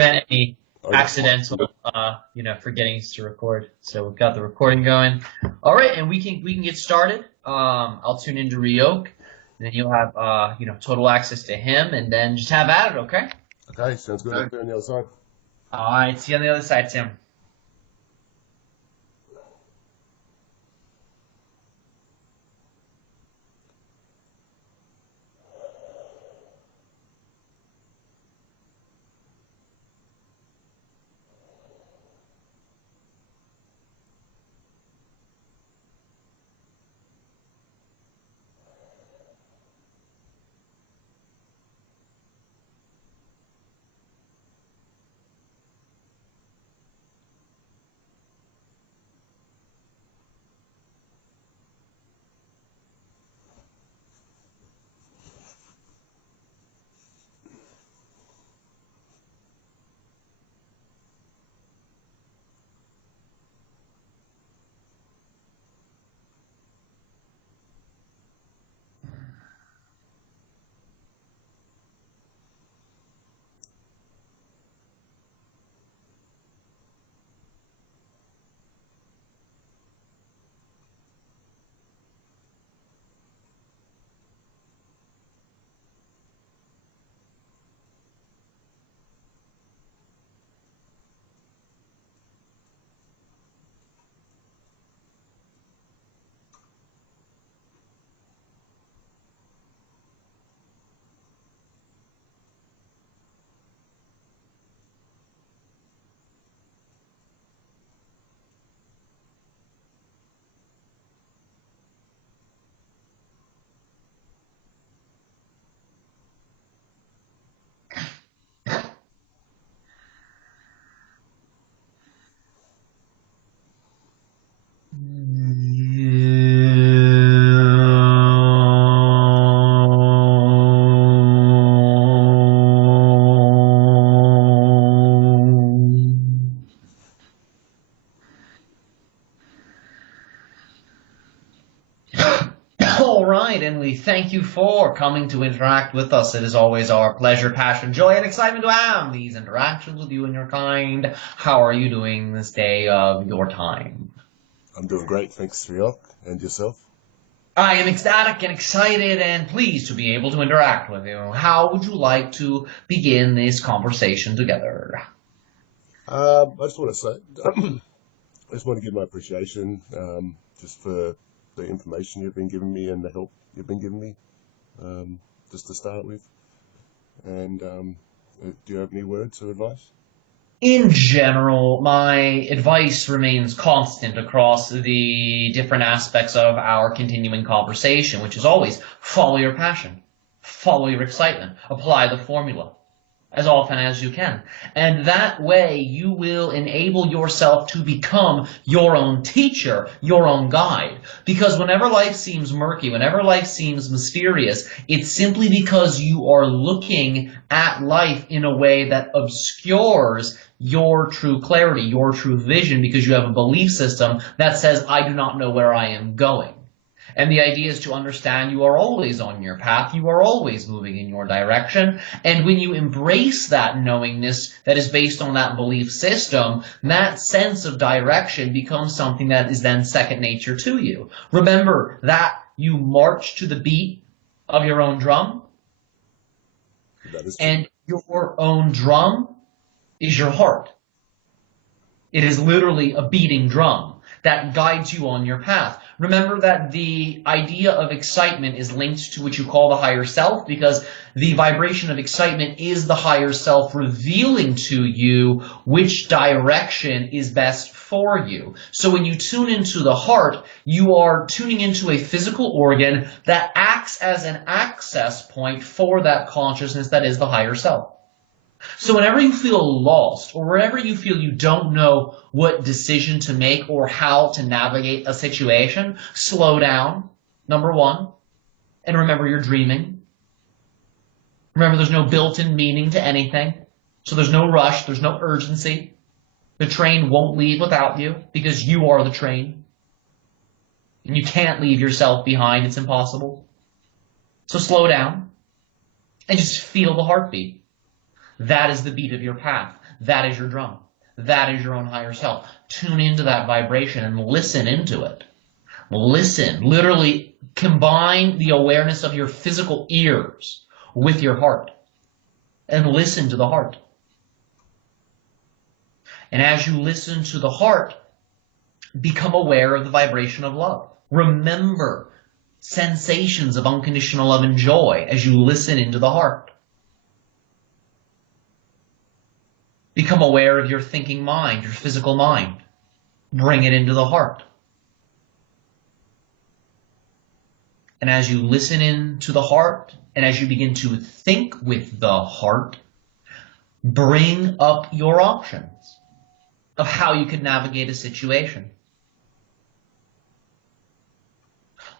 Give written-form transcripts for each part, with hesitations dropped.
prevent any accidental, forgettings to record. So we've got the recording going. All right, and we can get started. I'll tune into Riok, and then you'll have total access to him, and then just have at it. Okay. Okay, sounds good. I'll be on the other side. All right, see you on the other side, Tim. All right, and we thank you for coming to interact with us. It is always our pleasure, passion, joy, and excitement to have these interactions with you and your kind. How are you doing this day of your time? I'm doing great, thanks, Riok. And yourself? I am ecstatic and excited and pleased to be able to interact with you. How would you like to begin this conversation together? I just want to say, I just want to give my appreciation just for the information you've been giving me and the help you've been giving me, just to start with. And do you have any words of advice? In general, my advice remains constant across the different aspects of our continuing conversation, which is always follow your passion, follow your excitement, apply the formula as often as you can. And that way you will enable yourself to become your own teacher, your own guide. Because whenever life seems murky, whenever life seems mysterious, it's simply because you are looking at life in a way that obscures your true clarity, your true vision, because you have a belief system that says, I do not know where I am going. And the idea is to understand you are always on your path, you are always moving in your direction, and when you embrace that knowingness that is based on that belief system, that sense of direction becomes something that is then second nature to you. Remember that you march to the beat of your own drum, and your own drum is your heart. It is literally a beating drum that guides you on your path. Remember that the idea of excitement is linked to what you call the higher self, because the vibration of excitement is the higher self revealing to you which direction is best for you. So when you tune into the heart, you are tuning into a physical organ that acts as an access point for that consciousness that is the higher self. So whenever you feel lost, or wherever you feel you don't know what decision to make or how to navigate a situation, slow down, number one, and remember you're dreaming. Remember there's no built-in meaning to anything, so there's no rush, there's no urgency. The train won't leave without you because you are the train. And you can't leave yourself behind, it's impossible. So slow down and just feel the heartbeat. That is the beat of your path. That is your drum. That is your own higher self. Tune into that vibration and listen into it. Listen. Literally combine the awareness of your physical ears with your heart and listen to the heart. And as you listen to the heart, become aware of the vibration of love. Remember sensations of unconditional love and joy as you listen into the heart. Become aware of your thinking mind, your physical mind. Bring it into the heart. And as you listen into the heart, and as you begin to think with the heart, bring up your options of how you could navigate a situation.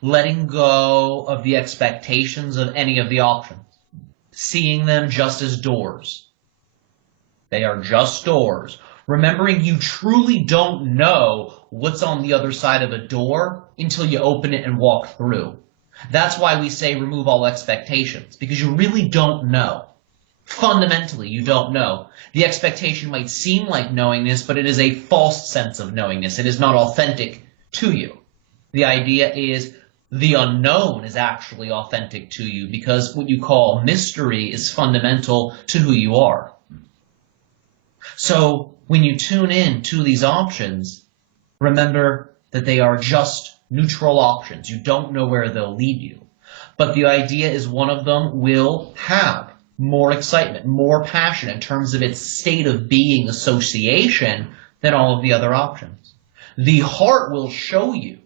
Letting go of the expectations of any of the options. Seeing them just as doors. They are just doors. Remembering you truly don't know what's on the other side of a door until you open it and walk through. That's why we say remove all expectations, because you really don't know. Fundamentally, you don't know. The expectation might seem like knowingness, but it is a false sense of knowingness. It is not authentic to you. The idea is the unknown is actually authentic to you, because what you call mystery is fundamental to who you are. So when you tune in to these options, remember that they are just neutral options. You don't know where they'll lead you. But the idea is one of them will have more excitement, more passion in terms of its state of being association than all of the other options. The heart will show you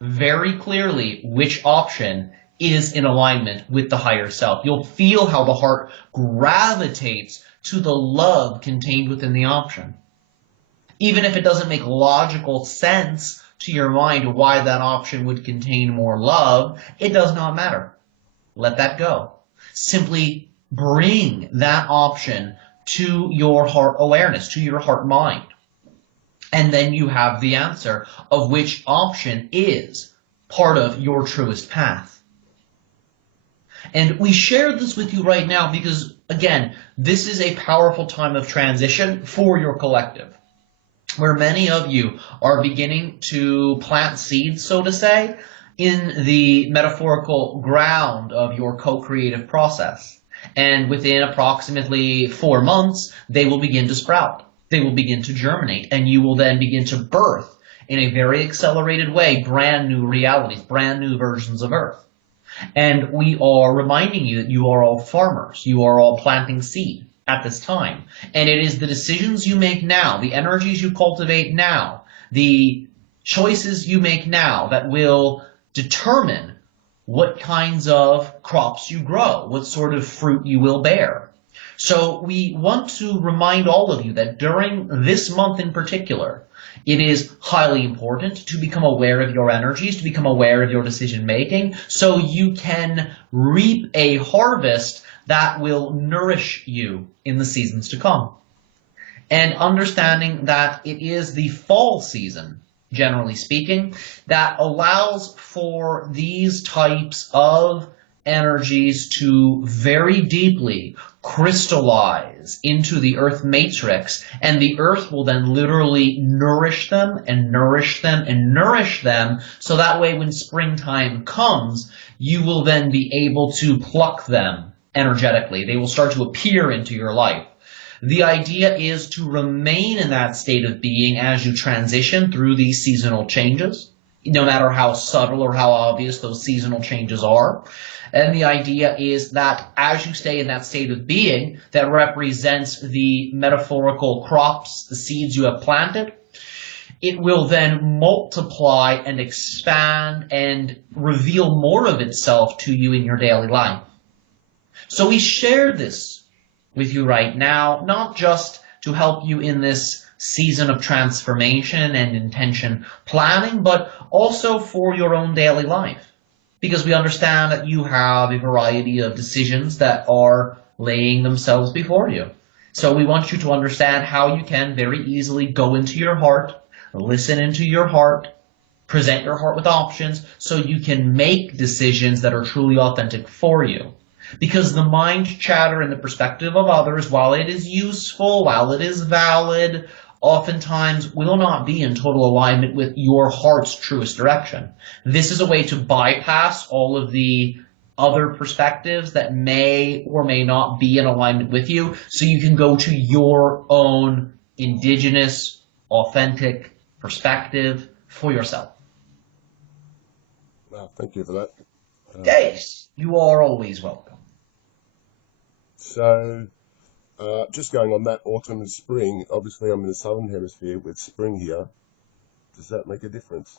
very clearly which option is in alignment with the higher self. You'll feel how the heart gravitates to the love contained within the option. Even if it doesn't make logical sense to your mind why that option would contain more love, it does not matter. Let that go. Simply bring that option to your heart awareness, to your heart mind. And then you have the answer of which option is part of your truest path. And we share this with you right now because, again, this is a powerful time of transition for your collective, where many of you are beginning to plant seeds, so to say, in the metaphorical ground of your co-creative process. And within approximately 4 months, they will begin to sprout. They will begin to germinate, and you will then begin to birth in a very accelerated way brand new realities, brand new versions of Earth. And we are reminding you that you are all farmers. You are all planting seed at this time. And it is the decisions you make now, the energies you cultivate now, the choices you make now that will determine what kinds of crops you grow, what sort of fruit you will bear. So we want to remind all of you that during this month in particular, it is highly important to become aware of your energies, to become aware of your decision making, so you can reap a harvest that will nourish you in the seasons to come. And understanding that it is the fall season, generally speaking, that allows for these types of energies to very deeply crystallize into the earth matrix, and the earth will then literally nourish them and nourish them and nourish them, so that way when springtime comes, you will then be able to pluck them energetically. They will start to appear into your life. The idea is to remain in that state of being as you transition through these seasonal changes, no matter how subtle or how obvious those seasonal changes are. And the idea is that as you stay in that state of being that represents the metaphorical crops, the seeds you have planted, it will then multiply and expand and reveal more of itself to you in your daily life. So we share this with you right now, not just to help you in this season of transformation and intention planning, but also for your own daily life. Because we understand that you have a variety of decisions that are laying themselves before you. So we want you to understand how you can very easily go into your heart, listen into your heart, present your heart with options, so you can make decisions that are truly authentic for you. Because the mind chatter and the perspective of others, while it is useful, while it is valid, oftentimes will not be in total alignment with your heart's truest direction. This is a way to bypass all of the other perspectives that may or may not be in alignment with you, so you can go to your own indigenous, authentic perspective for yourself. Well, thank you for that. Yes, you are always welcome. So, just going on that autumn and spring, obviously I'm in the southern hemisphere with spring here. Does that make a difference?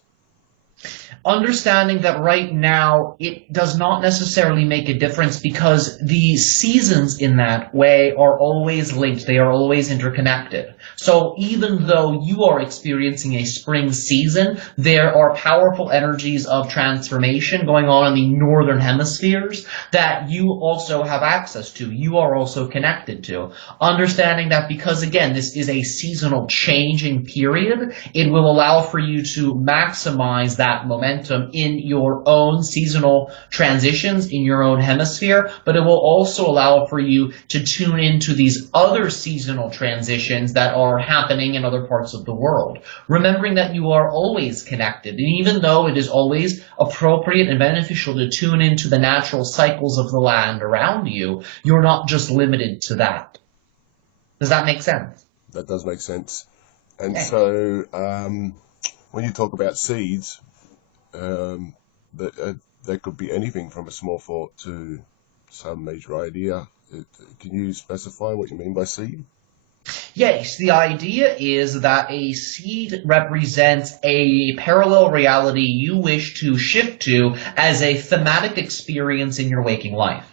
Understanding that right now it does not necessarily make a difference because the seasons in that way are always linked. They are always interconnected. So even though you are experiencing a spring season, there are powerful energies of transformation going on in the northern hemispheres that you also have access to. You are also connected to. Understanding that because, again, this is a seasonal changing period, it will allow for you to maximize that momentum in your own seasonal transitions in your own hemisphere, but it will also allow for you to tune into these other seasonal transitions that are happening in other parts of the world. Remembering that you are always connected, and even though it is always appropriate and beneficial to tune into the natural cycles of the land around you, you're not just limited to that. Does that make sense? That does make sense. And Okay. so, when you talk about seeds, that could be anything from a small thought to some major idea. Can you specify what you mean by seed? Yes, the idea is that a seed represents a parallel reality you wish to shift to as a thematic experience in your waking life.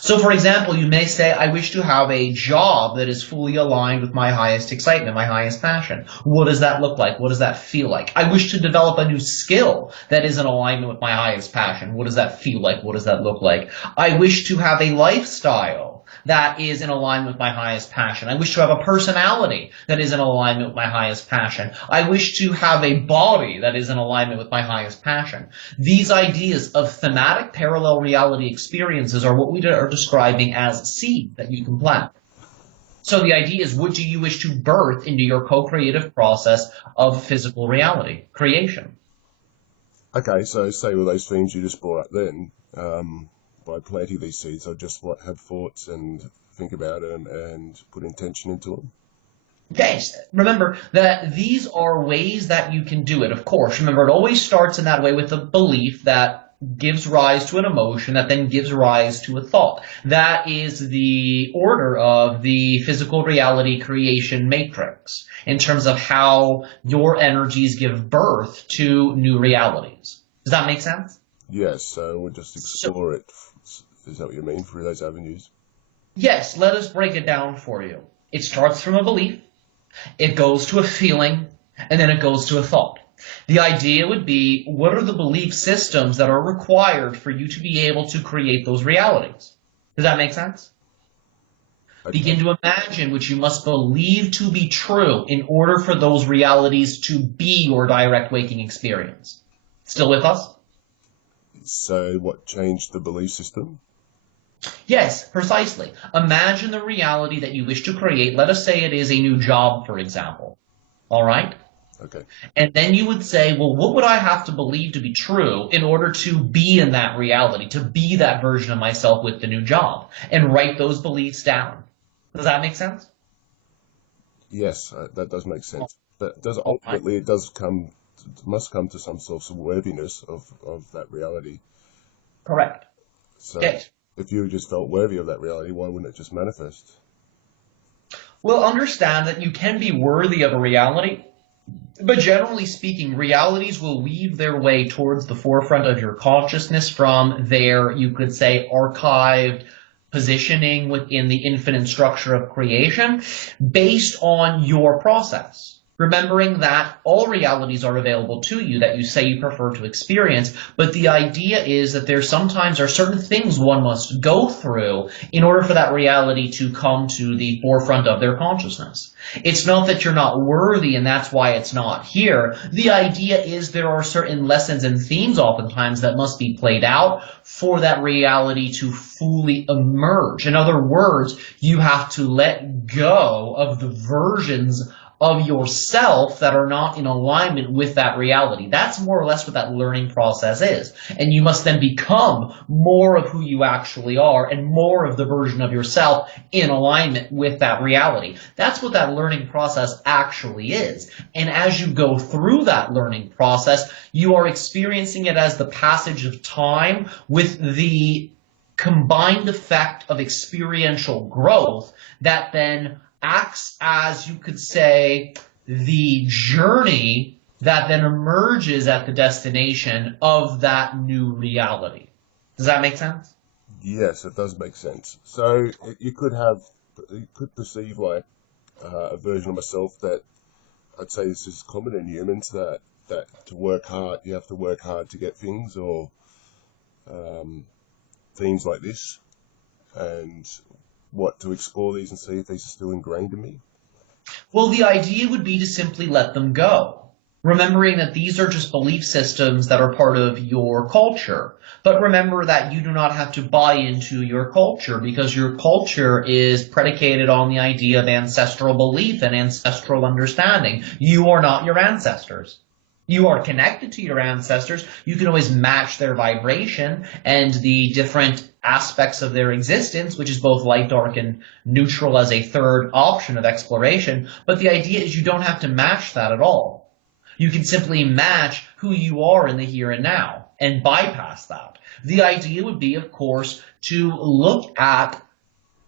So, for example, you may say, I wish to have a job that is fully aligned with my highest excitement, my highest passion. What does that look like? What does that feel like? I wish to develop a new skill that is in alignment with my highest passion. What does that feel like? What does that look like? I wish to have a lifestyle that is in alignment with my highest passion. I wish to have a personality that is in alignment with my highest passion. I wish to have a body that is in alignment with my highest passion. These ideas of thematic parallel reality experiences are what we are describing as seed that you can plant. So the idea is, what do you wish to birth into your co-creative process of physical reality, creation? Okay, so say with those themes you just brought up then, by planting these seeds, I just have thoughts and think about them and put intention into them. Yes, remember that these are ways that you can do it. Of course, remember it always starts in that way with a belief that gives rise to an emotion that then gives rise to a thought. That is the order of the physical reality creation matrix in terms of how your energies give birth to new realities. Does that make sense? Yes, so we'll just explore it. Is that what you mean, through those avenues? Yes, let us break it down for you. It starts from a belief, it goes to a feeling, and then it goes to a thought. The idea would be, what are the belief systems that are required for you to be able to create those realities? Does that make sense? Okay. Begin to imagine what you must believe to be true in order for those realities to be your direct waking experience. Still with us? So what changed the belief system? Yes, precisely. Imagine the reality that you wish to create. Let us say it is a new job, for example. All right? Okay. And then you would say, well, what would I have to believe to be true in order to be in that reality, to be that version of myself with the new job? And write those beliefs down. Does that make sense? Yes, that does make sense. But does All right. ultimately must come to some sort of worthiness of that reality. Correct. So Yes. if you just felt worthy of that reality, why wouldn't it just manifest? Well, understand that you can be worthy of a reality, but generally speaking, realities will weave their way towards the forefront of your consciousness from their, you could say, archived positioning within the infinite structure of creation based on your process. remembering that all realities are available to you that you say you prefer to experience, but the idea is that there sometimes are certain things one must go through in order for that reality to come to the forefront of their consciousness. It's not that you're not worthy and that's why it's not here. The idea is there are certain lessons and themes oftentimes that must be played out for that reality to fully emerge. In other words, you have to let go of the versions of yourself that are not in alignment with that reality. That's more or less what that learning process is. And you must then become more of who you actually are and more of the version of yourself in alignment with that reality. That's what that learning process actually is. And as you go through that learning process, you are experiencing it as the passage of time with the combined effect of experiential growth that then acts as, you could say, the journey that then emerges at the destination of that new reality. Does that make sense? Yes, it does make sense. So you could perceive like a version of myself that I'd say this is common in humans, that to work hard, you have to work hard to get things, or things like this, and to explore these and see if these are still ingrained in me. Well, the idea would be to simply let them go, remembering that these are just belief systems that are part of your culture. But remember that you do not have to buy into your culture, because your culture is predicated on the idea of ancestral belief and ancestral understanding. You are not your ancestors. You are connected to your ancestors. You can always match their vibration and the different aspects of their existence, which is both light, dark, and neutral as a third option of exploration. But the idea is you don't have to match that at all. You can simply match who you are in the here and now and bypass that. The idea would be, of course, to look at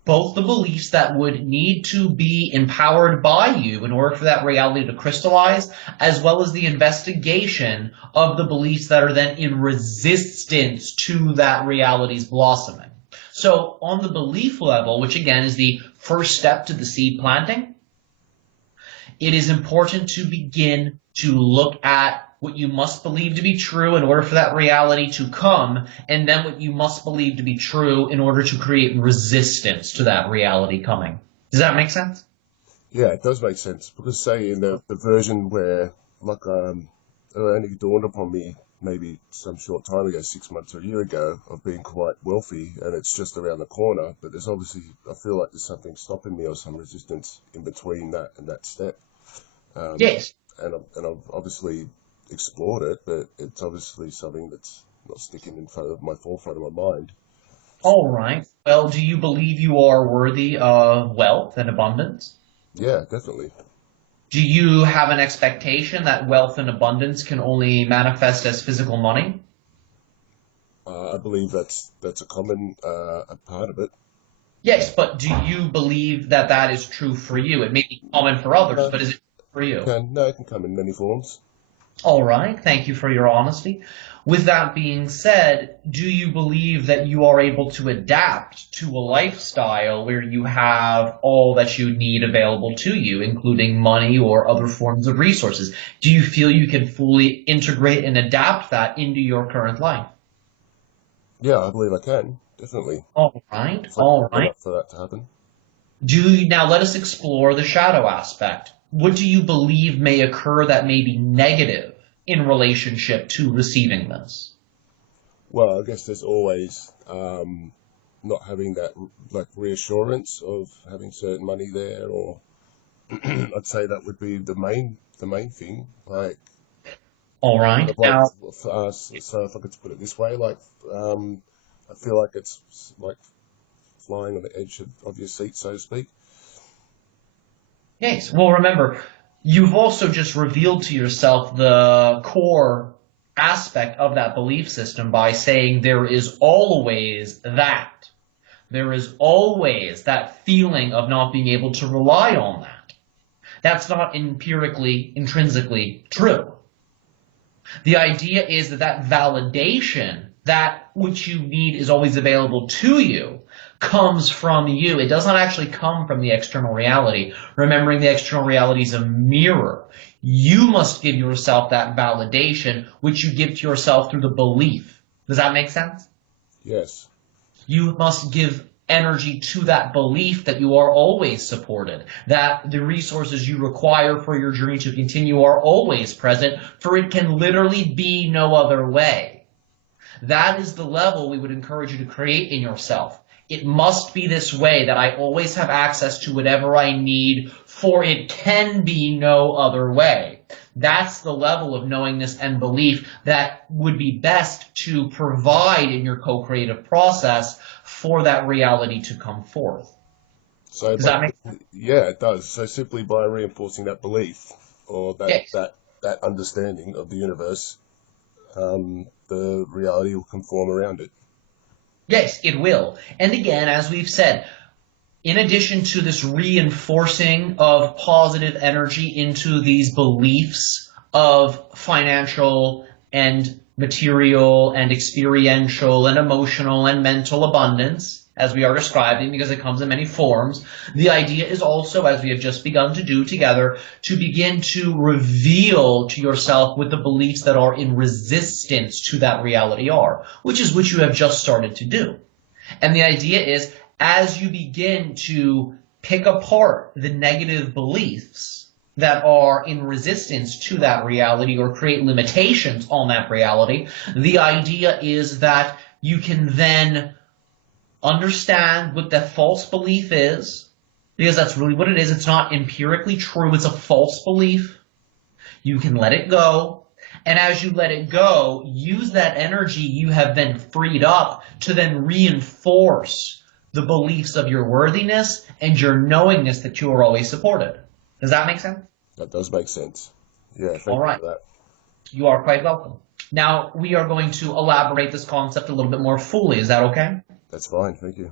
both the beliefs that would need to be empowered by you in order for that reality to crystallize, as well as the investigation of the beliefs that are then in resistance to that reality's blossoming. So on the belief level, which again is the first step to the seed planting, it is important to begin to look at what you must believe to be true in order for that reality to come, and then what you must believe to be true in order to create resistance to that reality coming. Does that make sense? Yeah, it does make sense, because say in the version where, like, it only dawned upon me maybe some short time ago, 6 months or a year ago, of being quite wealthy, and it's just around the corner, but there's obviously, I feel like there's something stopping me or some resistance in between that and that step. Yes. And I've obviously explored it, but it's obviously something that's not sticking in front of my forefront of my mind. All right. Well, do you believe you are worthy of wealth and abundance? Yeah, definitely. Do you have an expectation that wealth and abundance can only manifest as physical money? I believe that's a common a part of it. Yes, but do you believe that that is true for you? It may be common for others, but is it true for you? It can come in many forms. All right. Thank you for your honesty. With that being said, do you believe that you are able to adapt to a lifestyle where you have all that you need available to you, including money or other forms of resources? Do you feel you can fully integrate and adapt that into your current life? Yeah, I believe I can, definitely. All right. It's like All set right. up for that to happen. Now let us explore the shadow aspect. What do you believe may occur that may be negative in relationship to receiving this? Well, I guess there's always not having that like reassurance of having certain money there, or I'd say that would be the main thing. Like, All right. like Now, for us, so if I could put it this way, like I feel like it's like flying on the edge of your seat, so to speak. yes. Well, remember, you've also just revealed to yourself the core aspect of that belief system by saying there is always that. There is always that feeling of not being able to rely on that. That's not empirically, intrinsically true. The idea is that that validation, that which you need is always available to you, comes from you. It does not actually come from the external reality. Remembering the external reality is a mirror. You must give yourself that validation, which you give to yourself through the belief. Does that make sense? Yes. You must give energy to that belief that you are always supported, that the resources you require for your journey to continue are always present, for it can literally be no other way. That is the level we would encourage you to create in yourself. It must be this way, that I always have access to whatever I need, for it can be no other way. That's the level of knowingness and belief that would be best to provide in your co-creative process for that reality to come forth. So Does that make sense? yeah, it does. So simply by reinforcing that belief or Yes. that understanding of the universe, the reality will conform around it. Yes, it will. And again, as we've said, in addition to this reinforcing of positive energy into these beliefs of financial and material and experiential and emotional and mental abundance, as we are describing, because it comes in many forms, the idea is also, as we have just begun to do together, to begin to reveal to yourself what the beliefs that are in resistance to that reality are, which is what you have just started to do. And the idea is, as you begin to pick apart the negative beliefs that are in resistance to that reality or create limitations on that reality, the idea is that you can then understand what that false belief is, because that's really what it is. It's not empirically true. It's a false belief. You can let it go. And as you let it go, use that energy you have then freed up to then reinforce the beliefs of your worthiness and your knowingness that you are always supported. Does that make sense? That does make sense. Yeah, thank All you right. for that. You are quite welcome. Now, we are going to elaborate this concept a little bit more fully. Is that okay? That's fine, thank you.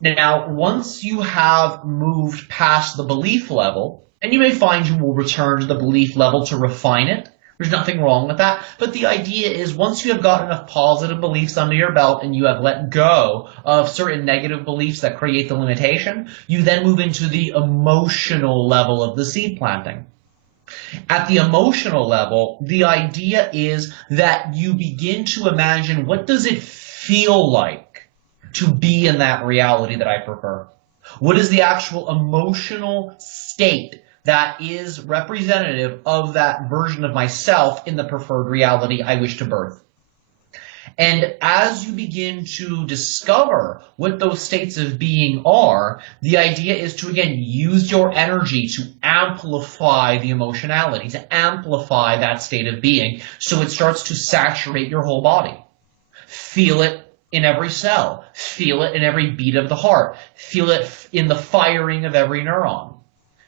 Now, once you have moved past the belief level, and you may find you will return to the belief level to refine it. There's nothing wrong with that. But the idea is, once you have got enough positive beliefs under your belt and you have let go of certain negative beliefs that create the limitation, you then move into the emotional level of the seed planting. At the emotional level, the idea is that you begin to imagine, what does it feel like to be in that reality that I prefer? What is the actual emotional state that is representative of that version of myself in the preferred reality I wish to birth? And as you begin to discover what those states of being are, the idea is to, again, use your energy to amplify the emotionality, to amplify that state of being, so it starts to saturate your whole body. Feel it in every cell. Feel it in every beat of the heart. Feel it in the firing of every neuron.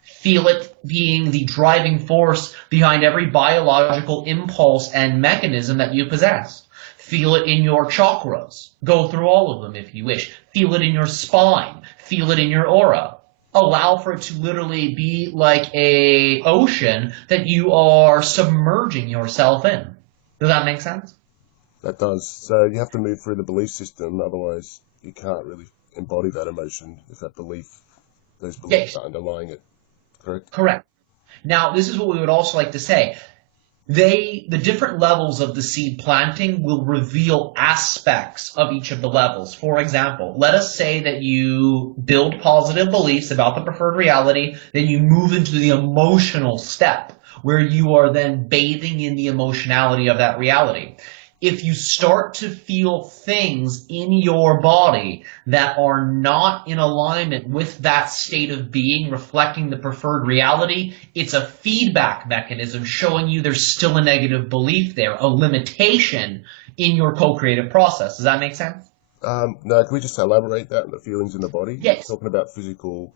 Feel it being the driving force behind every biological impulse and mechanism that you possess. Feel it in your chakras. Go through all of them if you wish. Feel it in your spine. Feel it in your aura. Allow for it to literally be like an ocean that you are submerging yourself in. Does that make sense? That does. So you have to move through the belief system, otherwise you can't really embody that emotion if those beliefs are underlying it. Correct? Correct. Now, this is what we would also like to say. The different levels of the seed planting will reveal aspects of each of the levels. For example, let us say that you build positive beliefs about the preferred reality, then you move into the emotional step, where you are then bathing in the emotionality of that reality. If you start to feel things in your body that are not in alignment with that state of being, reflecting the preferred reality, it's a feedback mechanism showing you there's still a negative belief there, a limitation in your co-creative process. Does that make sense? No, can we just elaborate that on the feelings in the body? Yes. Talking about physical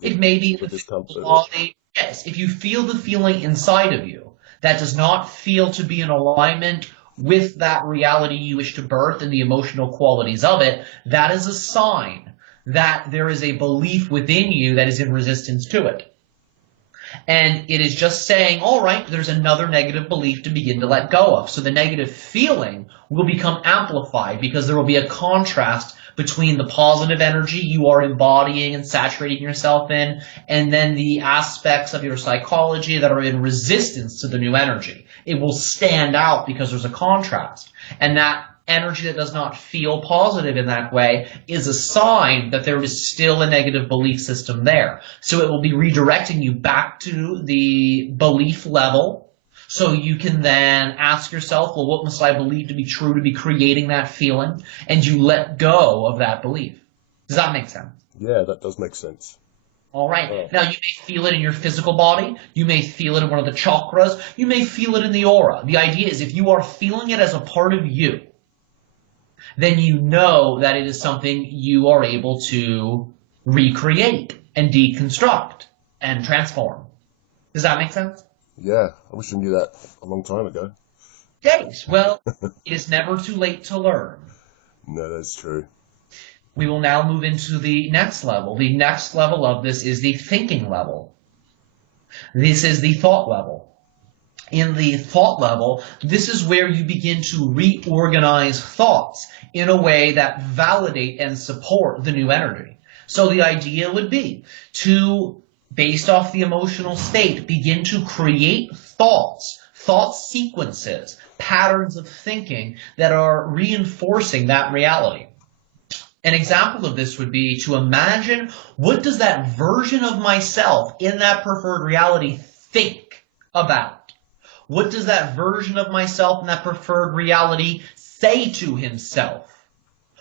It may be the discomfort. physical body. Yes, if you feel the feeling inside of you that does not feel to be in alignment with that reality you wish to birth and the emotional qualities of it, that is a sign that there is a belief within you that is in resistance to it. And it is just saying, all right, there's another negative belief to begin to let go of. So the negative feeling will become amplified because there will be a contrast between the positive energy you are embodying and saturating yourself in, and then the aspects of your psychology that are in resistance to the new energy. It will stand out because there's a contrast. And that energy that does not feel positive in that way is a sign that there is still a negative belief system there. So it will be redirecting you back to the belief level. So you can then ask yourself, well, what must I believe to be true to be creating that feeling? And you let go of that belief. Does that make sense? Yeah, that does make sense. All right. Now, you may feel it in your physical body. You may feel it in one of the chakras. You may feel it in the aura. The idea is if you are feeling it as a part of you, then you know that it is something you are able to recreate and deconstruct and transform. Does that make sense? Yeah, I wish I knew that a long time ago. Yes. Well, it is never too late to learn. No, that's true. We will now move into the next level. The next level of this is the thinking level. This is the thought level. In the thought level, this is where you begin to reorganize thoughts in a way that validate and support the new energy. So the idea would be to, based off the emotional state, begin to create thoughts, thought sequences, patterns of thinking that are reinforcing that reality. An example of this would be to imagine, what does that version of myself in that preferred reality think about? What does that version of myself in that preferred reality say to himself?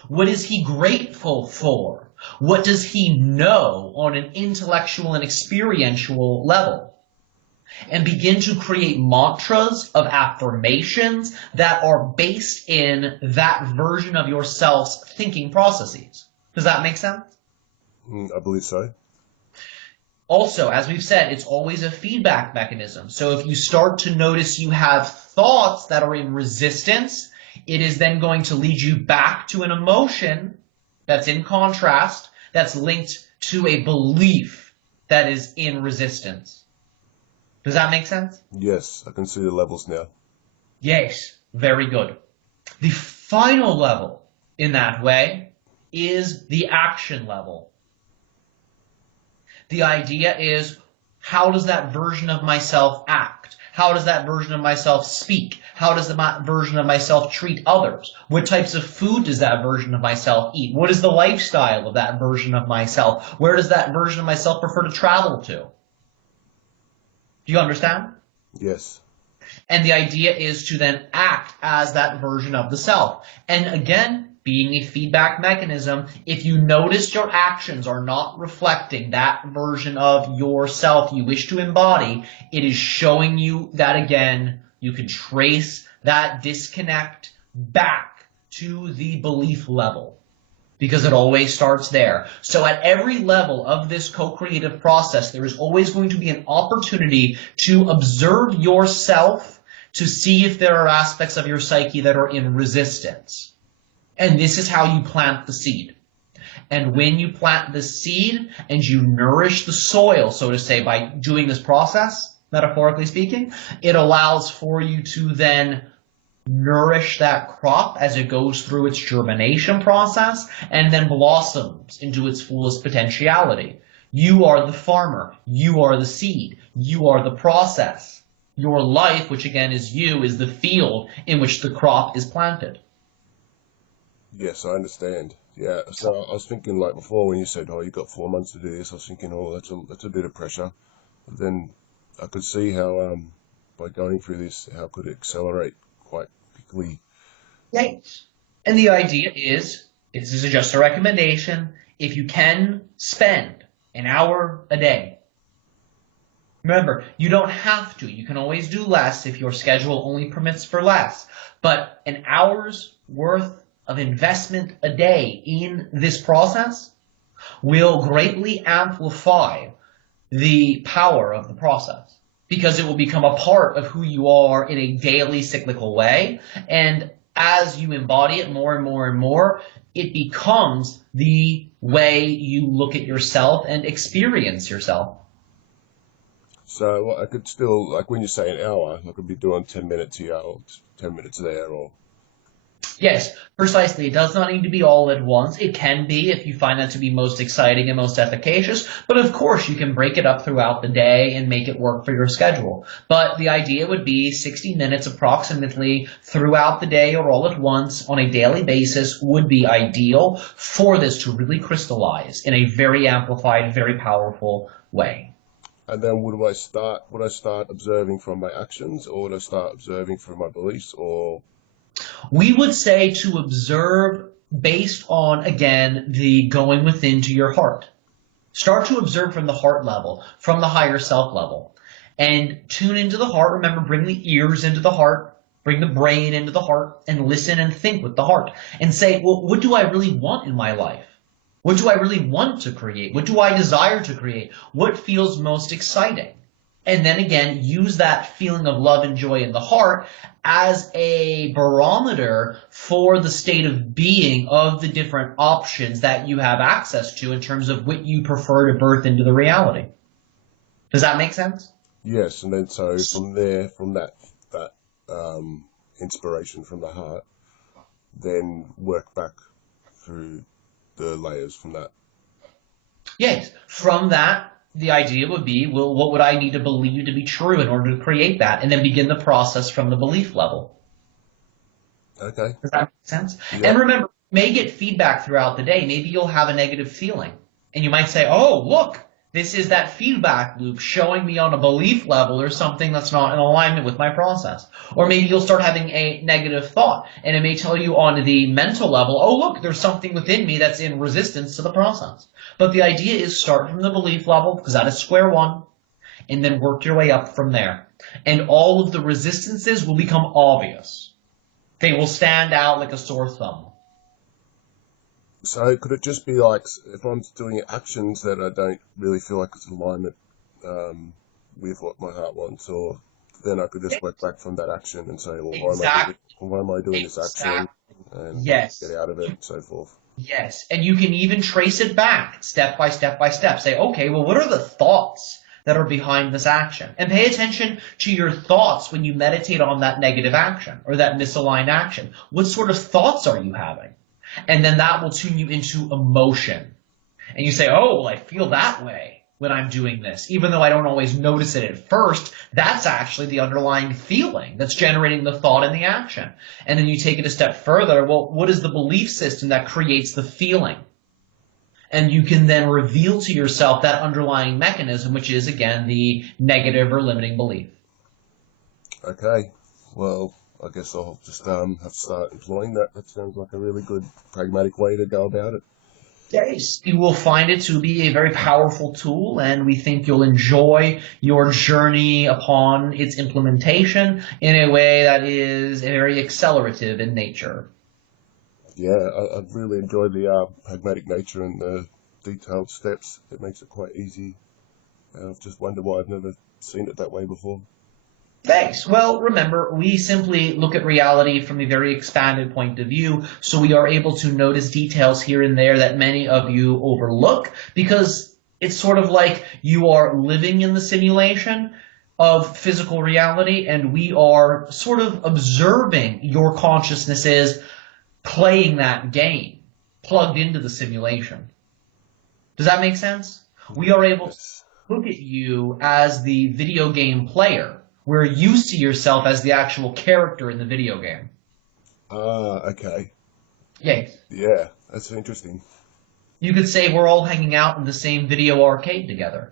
What is he grateful for? What does he know on an intellectual and experiential level? And begin to create mantras of affirmations that are based in that version of yourself's thinking processes. Does that make sense? I believe so. Also, as we've said, it's always a feedback mechanism. So if you start to notice you have thoughts that are in resistance, it is then going to lead you back to an emotion that's in contrast, that's linked to a belief that is in resistance. Does that make sense? Yes, I can see the levels now. Yes, very good. The final level in that way is the action level. The idea is, how does that version of myself act? How does that version of myself speak? How does the version of myself treat others? What types of food does that version of myself eat? What is the lifestyle of that version of myself? Where does that version of myself prefer to travel to? Do you understand? Yes. And the idea is to then act as that version of the self. And again, being a feedback mechanism, if you notice your actions are not reflecting that version of yourself you wish to embody, it is showing you that, again, you can trace that disconnect back to the belief level, because it always starts there. So at every level of this co-creative process, there is always going to be an opportunity to observe yourself, to see if there are aspects of your psyche that are in resistance. And this is how you plant the seed. And when you plant the seed and you nourish the soil, so to say, by doing this process, metaphorically speaking, it allows for you to then nourish that crop as it goes through its germination process and then blossoms into its fullest potentiality. You are the farmer. You are the seed. You are the process. Your life, which again is you, is the field in which the crop is planted. Yes, I understand. Yeah, so I was thinking, like before when you said, oh, you got 4 months to do this, I was thinking, oh, that's a bit of pressure. But then I could see how by going through this, how could it accelerate quite quickly. Yes. And the idea is, this is just a recommendation, if you can spend an hour a day. Remember, you don't have to. You can always do less if your schedule only permits for less. But an hour's worth of investment a day in this process will greatly amplify the power of the process, because it will become a part of who you are in a daily cyclical way. And as you embody it more and more and more, it becomes the way you look at yourself and experience yourself. So I could still, like when you say an hour, I could be doing 10 minutes here or 10 minutes there, or Yes, precisely. It does not need to be all at once. It can be if you find that to be most exciting and most efficacious. But of course, you can break it up throughout the day and make it work for your schedule. But the idea would be 60 minutes approximately throughout the day or all at once on a daily basis would be ideal for this to really crystallize in a very amplified, very powerful way. And then would I start observing from my actions, or would I start observing from my beliefs, or We would say to observe based on, again, the going within to your heart. Start to observe from the heart level, from the higher self level. And tune into the heart. Remember, bring the ears into the heart, bring the brain into the heart, and listen and think with the heart. And say, well, what do I really want in my life? What do I really want to create? What do I desire to create? What feels most exciting? And then again, use that feeling of love and joy in the heart as a barometer for the state of being of the different options that you have access to in terms of what you prefer to birth into the reality. Does that make sense? yes? And then so from there, from that inspiration from the heart, then work back through the layers from that. Yes. From that, the idea would be, well, what would I need to believe to be true in order to create that? And then begin the process from the belief level. Okay. Does that make sense? Yeah. And remember, you may get feedback throughout the day. Maybe you'll have a negative feeling. And you might say, oh, look, this is that feedback loop showing me on a belief level or something that's not in alignment with my process. Or maybe you'll start having a negative thought, and it may tell you on the mental level, oh, look, there's something within me that's in resistance to the process. But the idea is start from the belief level, because that is square one, and then work your way up from there. And all of the resistances will become obvious. They will stand out like a sore thumb. So could it just be like if I'm doing actions that I don't really feel like it's in alignment with what my heart wants, or then I could just work back from that action and say, well, Exactly. why am I doing this action, Exactly. and Yes. get out of it and so forth. Yes. And you can even trace it back step by step by step. Say, okay, well, what are the thoughts that are behind this action? And pay attention to your thoughts when you meditate on that negative action or that misaligned action. What sort of thoughts are you having? And then that will tune you into emotion. And you say, oh, well, I feel that way when I'm doing this. Even though I don't always notice it at first, that's actually the underlying feeling that's generating the thought and the action. And then you take it a step further. Well, what is the belief system that creates the feeling? And you can then reveal to yourself that underlying mechanism, which is, again, the negative or limiting belief. Okay, well, I guess I'll just have to start employing that. That sounds like a really good pragmatic way to go about it. Yes, you will find it to be a very powerful tool, and we think you'll enjoy your journey upon its implementation in a way that is very accelerative in nature. Yeah, I've really enjoyed the pragmatic nature and the detailed steps. It makes it quite easy. I've just wondered why I've never seen it that way before. Thanks. Well, remember, we simply look at reality from a very expanded point of view, so we are able to notice details here and there that many of you overlook, because it's sort of like you are living in the simulation of physical reality, and we are sort of observing your consciousnesses playing that game, plugged into the simulation. Does that make sense? We are able to Yes. look at you as the video game player, where you see yourself as the actual character in the video game. Ah, okay. Yes. Yeah, that's interesting. You could say we're all hanging out in the same video arcade together.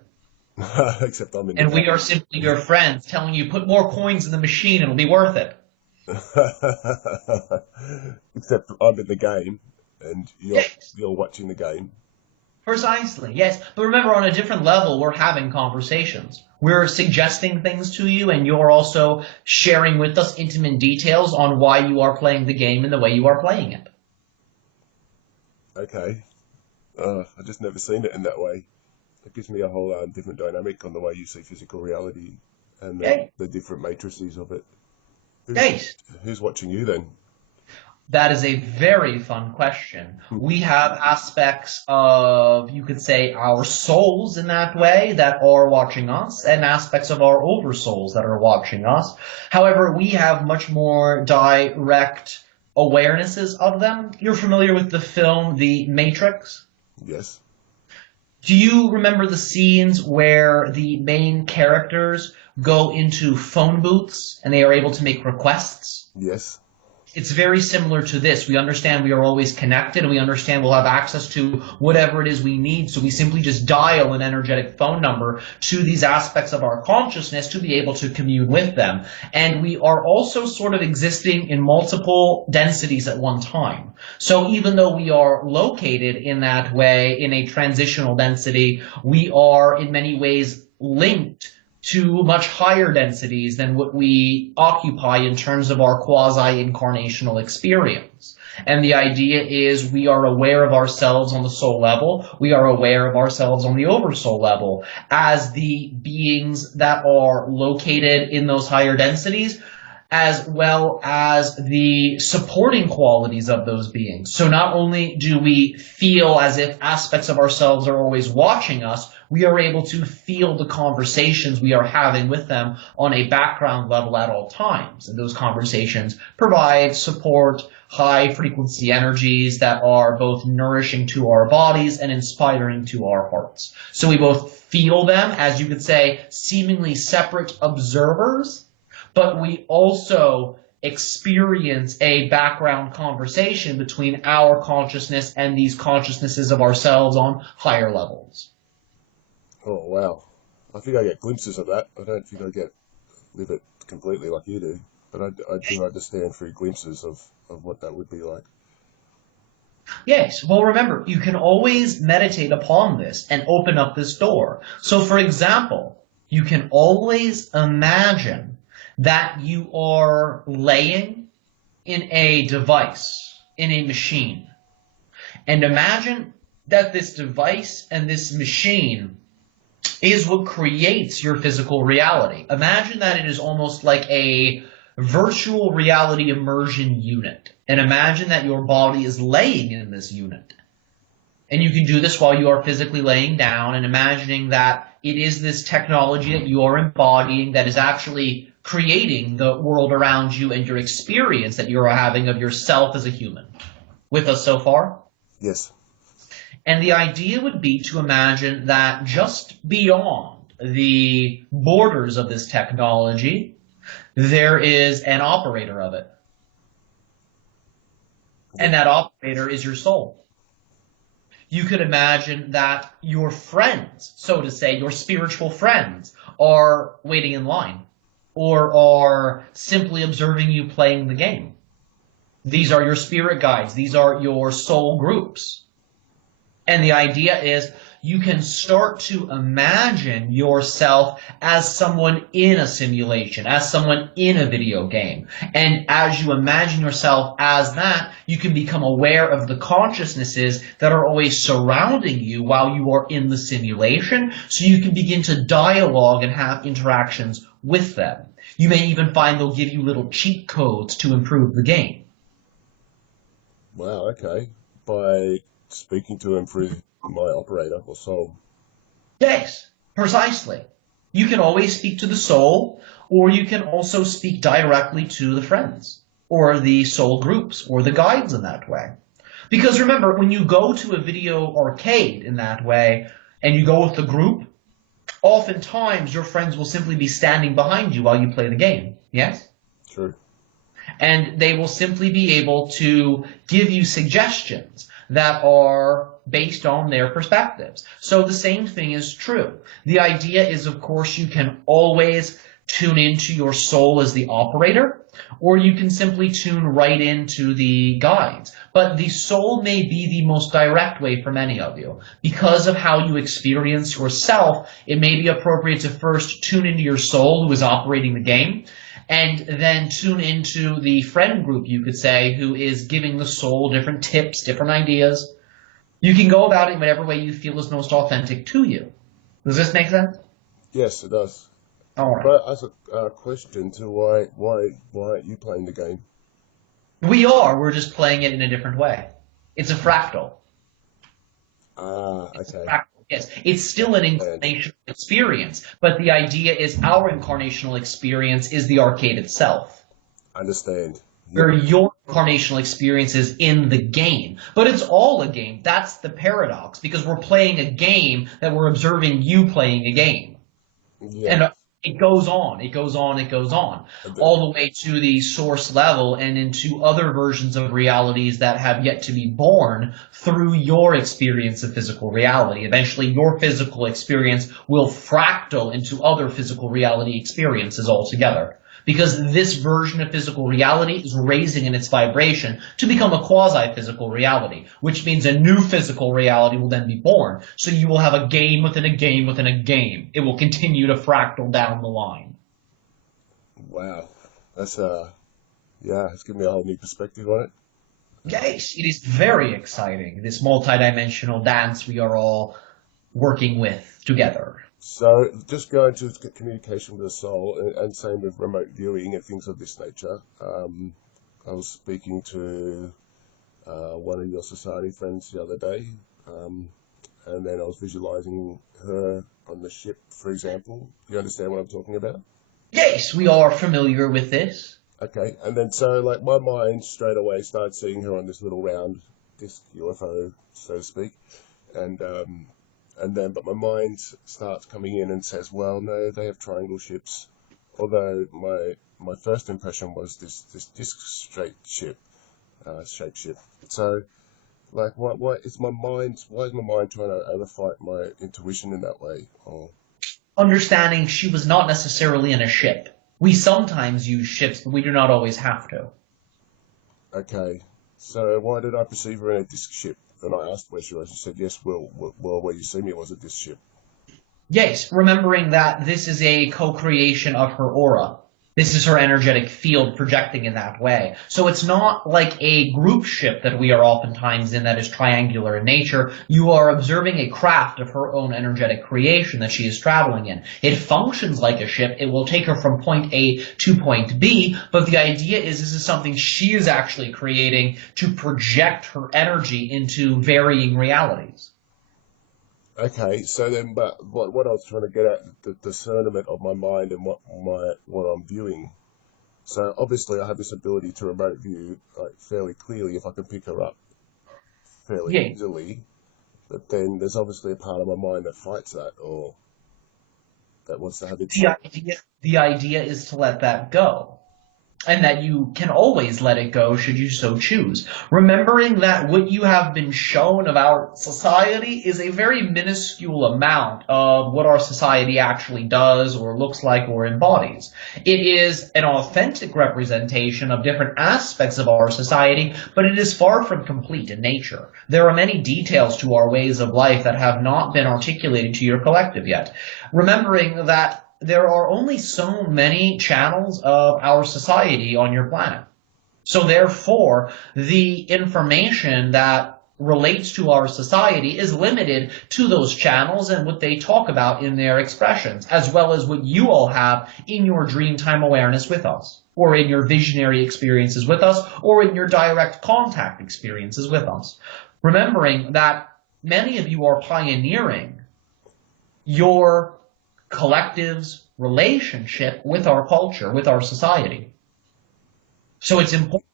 Except I'm in the And we are game. simply your friends telling you, put more coins in the machine, it'll be worth it. Except I'm in the game and Yes. you're watching the game. Precisely, yes. But remember, on a different level, we're having conversations. We're suggesting things to you, and you're also sharing with us intimate details on why you are playing the game and the way you are playing it. Okay. I just never seen it in that way. It gives me a whole different dynamic on the way you see physical reality and Okay? the different matrices of it. Who's Yes. who's watching you then? That is a very fun question. Hmm. We have aspects of, you could say, our souls in that way that are watching us, and aspects of our oversouls that are watching us. However, we have much more direct awarenesses of them. You're familiar with the film The Matrix? Yes. Do you remember the scenes where the main characters go into phone booths and they are able to make requests? Yes. It's very similar to this. We understand we are always connected, and we understand we'll have access to whatever it is we need, so we simply just dial an energetic phone number to these aspects of our consciousness to be able to commune with them. And we are also sort of existing in multiple densities at one time. So even though we are located in that way, in a transitional density, we are in many ways linked to much higher densities than what we occupy in terms of our quasi-incarnational experience. And the idea is we are aware of ourselves on the soul level, we are aware of ourselves on the oversoul level as the beings that are located in those higher densities, as well as the supporting qualities of those beings. So not only do we feel as if aspects of ourselves are always watching us, we are able to feel the conversations we are having with them on a background level at all times. And those conversations provide support, high frequency energies that are both nourishing to our bodies and inspiring to our hearts. So we both feel them, as you could say, seemingly separate observers, but we also experience a background conversation between our consciousness and these consciousnesses of ourselves on higher levels. Oh, wow. I think I get glimpses of that. I don't think I live it completely like you do, but I do understand through glimpses of what that would be like. Yes, well remember, you can always meditate upon this and open up this door. So for example, you can always imagine that you are laying in a device, in a machine. And imagine that this device and this machine is what creates your physical reality. Imagine that it is almost like a virtual reality immersion unit. And imagine that your body is laying in this unit. And you can do this while you are physically laying down and imagining that it is this technology that you are embodying that is actually creating the world around you and your experience that you are having of yourself as a human. With us so far? Yes. And the idea would be to imagine that just beyond the borders of this technology, there is an operator of it. And that operator is your soul. You could imagine that your friends, so to say, your spiritual friends, are waiting in line or are simply observing you playing the game. These are your spirit guides. These are your soul groups. And the idea is you can start to imagine yourself as someone in a simulation, as someone in a video game. And as you imagine yourself as that, you can become aware of the consciousnesses that are always surrounding you while you are in the simulation, so you can begin to dialogue and have interactions with them. You may even find they'll give you little cheat codes to improve the game. Wow, okay. By speaking to him through my operator or soul. Yes, precisely. You can always speak to the soul, or you can also speak directly to the friends, or the soul groups, or the guides in that way. Because remember, when you go to a video arcade in that way, and you go with the group, oftentimes your friends will simply be standing behind you while you play the game. Yes? True. And they will simply be able to give you suggestions that are based on their perspectives. So the same thing is true. The idea is, of course, you can always tune into your soul as the operator, or you can simply tune right into the guides. But the soul may be the most direct way for many of you. Because of how you experience yourself, it may be appropriate to first tune into your soul who is operating the game, and then tune into the friend group, you could say, who is giving the soul different tips, different ideas. You can go about it in whatever way you feel is most authentic to you. Does this make sense? Yes, it does. All right. But as a question to why aren't you playing the game? We are. We're just playing it in a different way. It's a fractal. Ah, okay. Yes, it's still an incarnational experience, but the idea is our incarnational experience is the arcade itself. Understand. Where your incarnational experiences in the game. But it's all a game. That's the paradox, because we're playing a game that we're observing you playing a game. Yeah, And it goes on, it goes on, it goes on, I do. all the way to the source level and into other versions of realities that have yet to be born through your experience of physical reality. Eventually, your physical experience will fractal into other physical reality experiences altogether. Because this version of physical reality is raising in its vibration to become a quasi-physical reality, which means a new physical reality will then be born. So you will have a game within a game within a game. It will continue to fractal down the line. Wow. That's yeah, it's given me a whole new perspective on it. Yes, it is very exciting, this multidimensional dance we are all working with together. So just going to communication with the soul and same with remote viewing and things of this nature. I was speaking to one of your society friends the other day, and then I was visualizing her on the ship, for example. Do you understand what I'm talking about? Yes, we are familiar with this. Okay, and then so like my mind straight away started seeing her on this little round disc UFO, so to speak, and then but my mind starts coming in and says, well, no, they have triangle ships. Although my first impression was this disc shaped ship. So like why is my mind trying to overfight my intuition in that way? Or Understanding she was not necessarily in a ship. We sometimes use ships, but we do not always have to. okay, so why did I perceive her in a disc ship? And I asked where she was. She said, yes, well, where you see me was a disc ship. Yes, remembering that this is a co-creation of her aura. This is her energetic field projecting in that way. So it's not like a group ship that we are oftentimes in that is triangular in nature. You are observing a craft of her own energetic creation that she is traveling in. It functions like a ship. It will take her from point A to point B, but the idea is this is something she is actually creating to project her energy into varying realities. Okay, so then, but what I was trying to get at, the discernment of my mind and what I'm viewing. So obviously, I have this ability to remote view like fairly clearly if I can pick her up fairly Yeah. easily. But then there's obviously a part of my mind that fights that or that wants to have its. The idea is to let that go. And that you can always let it go should you so choose. Remembering that what you have been shown of our society is a very minuscule amount of what our society actually does or looks like or embodies. It is an authentic representation of different aspects of our society, but it is far from complete in nature. There are many details to our ways of life that have not been articulated to your collective yet. Remembering that there are only so many channels of our society on your planet. So therefore, the information that relates to our society is limited to those channels and what they talk about in their expressions, as well as what you all have in your dreamtime awareness with us, or in your visionary experiences with us, or in your direct contact experiences with us. Remembering that many of you are pioneering your collective's relationship with our culture, with our society. So it's important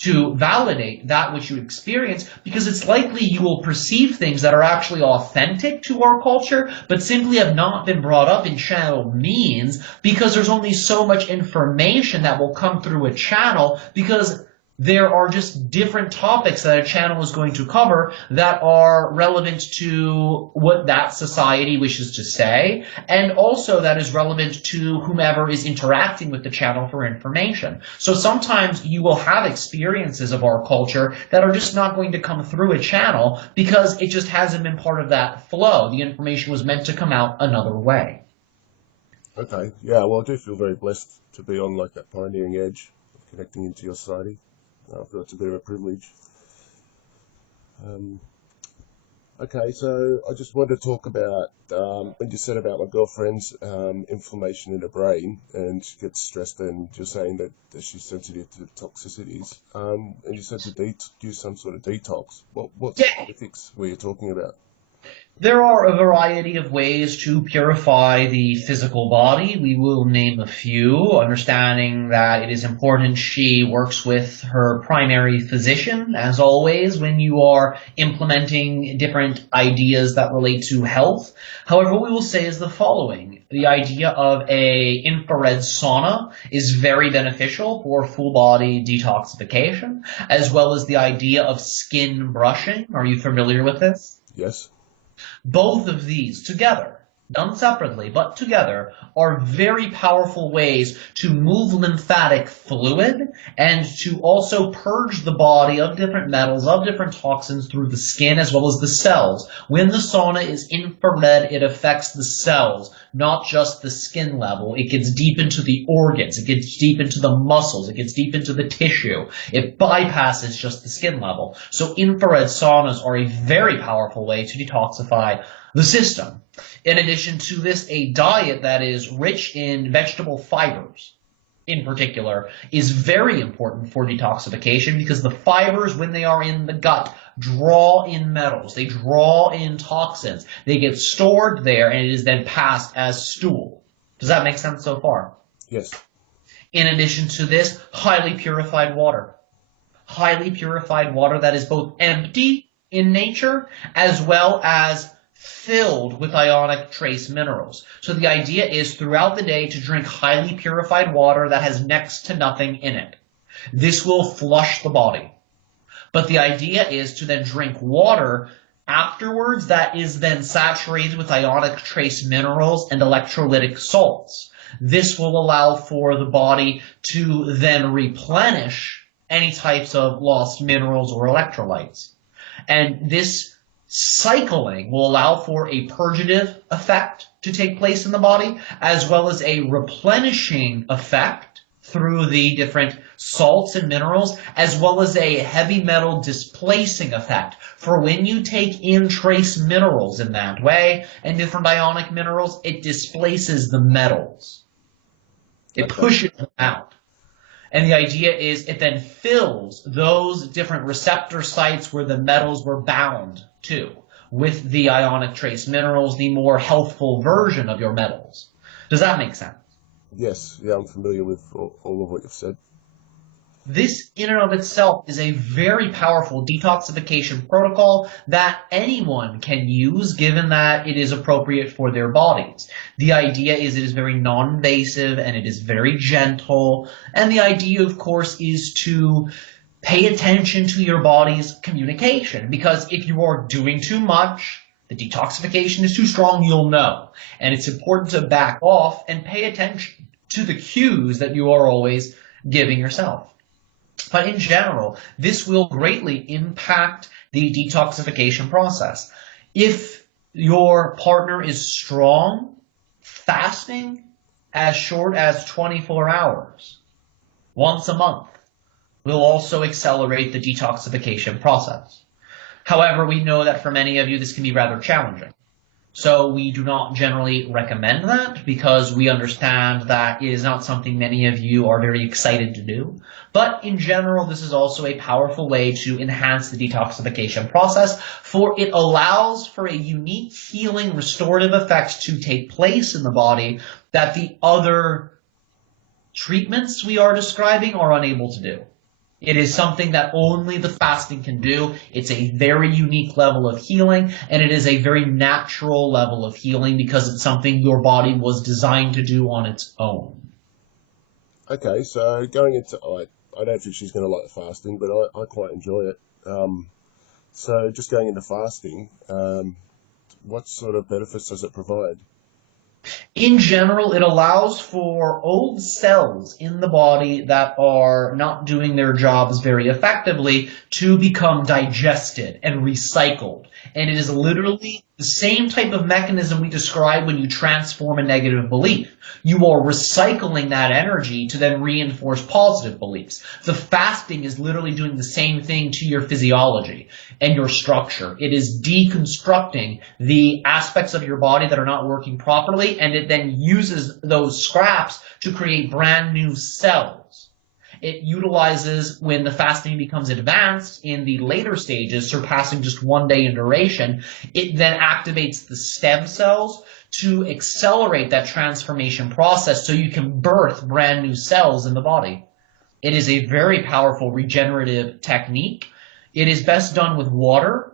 to validate that which you experience because it's likely you will perceive things that are actually authentic to our culture but simply have not been brought up in channeled means because there's only so much information that will come through a channel because there are just different topics that a channel is going to cover that are relevant to what that society wishes to say, and also that is relevant to whomever is interacting with the channel for information. So sometimes you will have experiences of our culture that are just not going to come through a channel because it just hasn't been part of that flow. The information was meant to come out another way. Okay, yeah, well, I do feel very blessed to be on like that pioneering edge of connecting into your society. I feel it's a bit of a privilege. Um, Okay, so I just wanted to talk about when you said about my girlfriend's inflammation in her brain and she gets stressed and you're saying that she's sensitive to toxicities. And you said to do some sort of detox. What Yeah. specifics were you talking about? There are a variety of ways to purify the physical body. We will name a few, understanding that it is important she works with her primary physician, as always, when you are implementing different ideas that relate to health. However, what we will say is the following. The idea of a infrared sauna is very beneficial for full body detoxification, as well as the idea of skin brushing. Are you familiar with this? Yes. Both of these together, done separately, but together, are very powerful ways to move lymphatic fluid and to also purge the body of different metals, of different toxins through the skin as well as the cells. When the sauna is infrared, it affects the cells, not just the skin level. It gets deep into the organs, it gets deep into the muscles, it gets deep into the tissue. It bypasses just the skin level. So infrared saunas are a very powerful way to detoxify the system. In addition to this, a diet that is rich in vegetable fibers, in particular, is very important for detoxification because the fibers, when they are in the gut, draw in metals, they draw in toxins, they get stored there, and it is then passed as stool. Does that make sense so far? Yes. In addition to this, highly purified water. Highly purified water that is both empty in nature as well as filled with ionic trace minerals. So the idea is throughout the day to drink highly purified water that has next to nothing in it. This will flush the body. But the idea is to then drink water afterwards that is then saturated with ionic trace minerals and electrolytic salts. This will allow for the body to then replenish any types of lost minerals or electrolytes. And this cycling will allow for a purgative effect to take place in the body, as well as a replenishing effect through the different salts and minerals, as well as a heavy metal displacing effect. For when you take in trace minerals in that way, and different ionic minerals, it displaces the metals. It pushes them out. And the idea is it then fills those different receptor sites where the metals were bound to with the ionic trace minerals, the more healthful version of your metals. Does that make sense? Yes. Yeah, I'm familiar with all of what you've said. This in and of itself is a very powerful detoxification protocol that anyone can use given that it is appropriate for their bodies. The idea is it is very non-invasive and it is very gentle. And the idea, of course, is to pay attention to your body's communication, because if you are doing too much, the detoxification is too strong, you'll know. And it's important to back off and pay attention to the cues that you are always giving yourself. But in general, this will greatly impact the detoxification process. If your partner is strong, fasting as short as 24 hours, once a month, will also accelerate the detoxification process. However, we know that for many of you this can be rather challenging. So we do not generally recommend that because we understand that it is not something many of you are very excited to do. But in general, this is also a powerful way to enhance the detoxification process, for it allows for a unique healing restorative effect to take place in the body that the other treatments we are describing are unable to do. It is something that only the fasting can do. It's a very unique level of healing, and it is a very natural level of healing because it's something your body was designed to do on its own. Okay, so going into, I don't think she's going to like the fasting, but I quite enjoy it. So just going into fasting, what sort of benefits does it provide? In general, it allows for old cells in the body that are not doing their jobs very effectively to become digested and recycled. And it is literally the same type of mechanism we describe when you transform a negative belief. You are recycling that energy to then reinforce positive beliefs. The fasting is literally doing the same thing to your physiology and your structure. It is deconstructing the aspects of your body that are not working properly, and it then uses those scraps to create brand new cells. It utilizes when the fasting becomes advanced in the later stages, surpassing just 1 day in duration, it then activates the stem cells to accelerate that transformation process so you can birth brand new cells in the body. It is a very powerful regenerative technique. It is best done with water.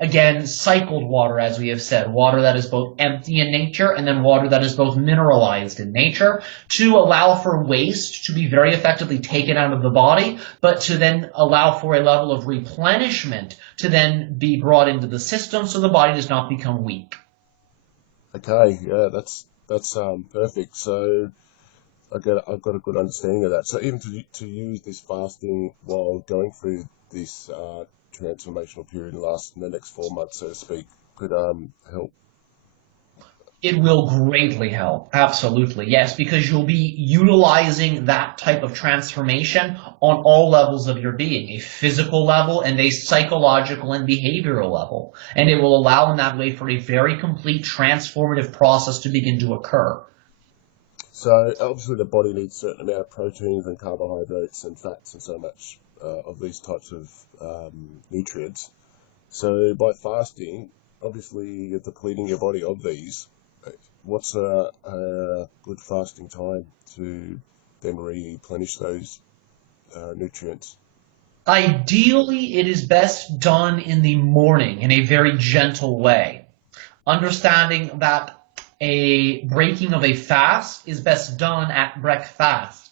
Again, cycled water, as we have said, water that is both empty in nature and then water that is both mineralized in nature, to allow for waste to be very effectively taken out of the body, but to then allow for a level of replenishment to then be brought into the system so the body does not become weak. Okay, yeah, that's perfect. So I've got a good understanding of that. So even to use this fasting while going through this transformational period in the next 4 months, so to speak, could help. It will greatly help. Absolutely. Yes, because you'll be utilizing that type of transformation on all levels of your being, a physical level and a psychological and behavioral level. And it will allow in that way for a very complete transformative process to begin to occur. So obviously the body needs a certain amount of proteins and carbohydrates and fats and so much of these types of nutrients. So by fasting, obviously you're depleting your body of these. What's a good fasting time to then replenish those nutrients? Ideally, it is best done in the morning in a very gentle way. Understanding that a breaking of a fast is best done at breakfast.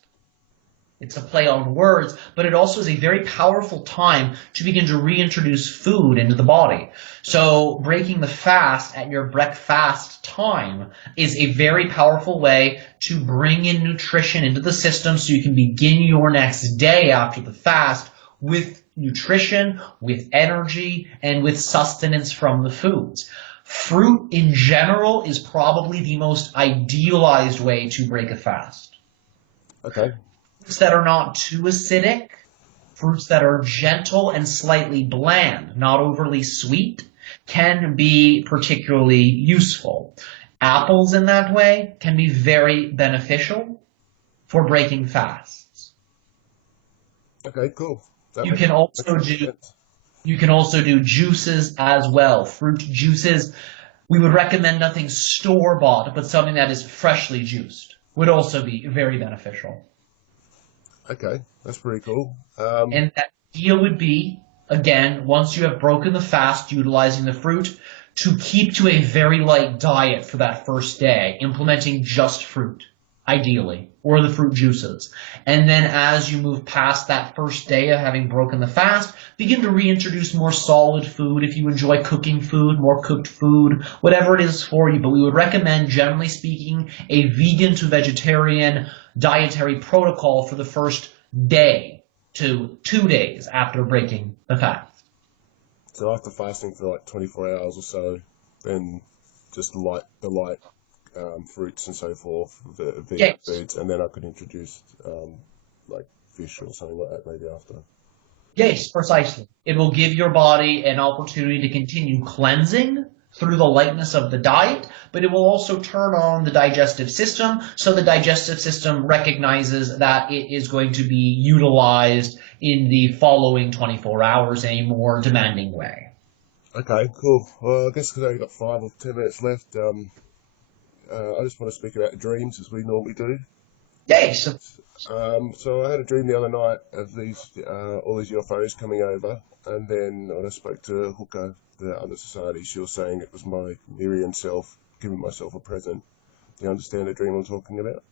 It's a play on words, but it also is a very powerful time to begin to reintroduce food into the body. So breaking the fast at your breakfast time is a very powerful way to bring in nutrition into the system so you can begin your next day after the fast with nutrition, with energy, and with sustenance from the foods. Fruit in general is probably the most idealized way to break a fast. Okay. Fruits that are not too acidic, fruits that are gentle and slightly bland, not overly sweet, can be particularly useful. Apples in that way can be very beneficial for breaking fasts. Okay, cool. You can also do juices as well. Fruit juices, we would recommend nothing store-bought, but something that is freshly juiced would also be very beneficial. Okay, that's pretty cool. And that idea would be, again, once you have broken the fast, utilizing the fruit, to keep to a very light diet for that first day, implementing just fruit, ideally, or the fruit juices. And then as you move past that first day of having broken the fast, begin to reintroduce more solid food. If you enjoy cooking food, more cooked food, whatever it is for you. But we would recommend, generally speaking, a vegan to vegetarian dietary protocol for the first day to 2 days after breaking the fast. So after fasting for like 24 hours or so, then just the light fruits and so forth, the vegan Yes. foods, and then I could introduce like fish or something like that maybe after. Yes, precisely. It will give your body an opportunity to continue cleansing through the lightness of the diet, but it will also turn on the digestive system, so the digestive system recognizes that it is going to be utilized in the following 24 hours in a more demanding way. Okay, cool. Well, I guess because I've only got 5 or 10 minutes left, I just want to speak about dreams as we normally do. Yes. So I had a dream the other night of all these UFOs coming over, and then when I spoke to Hooker, the other society, she was saying it was my Miriam self giving myself a present. Do you understand the dream I'm talking about?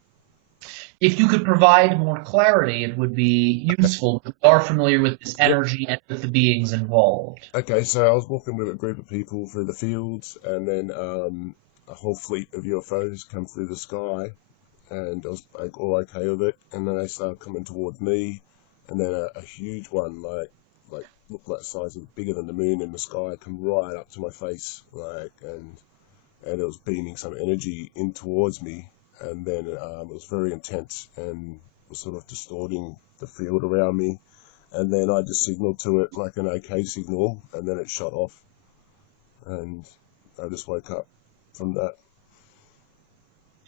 If you could provide more clarity, it would be useful. We are familiar with this Yep. energy and with the beings involved. Okay, so I was walking with a group of people through the fields, and then a whole fleet of UFOs come through the sky, and I was like, all okay with it. And then they started coming towards me, and then a huge one, like looked like the size of bigger than the moon in the sky, come right up to my face, and it was beaming some energy in towards me, and then it was very intense and was sort of distorting the field around me. And then I just signaled to it like an OK signal, and then it shot off, and I just woke up from that.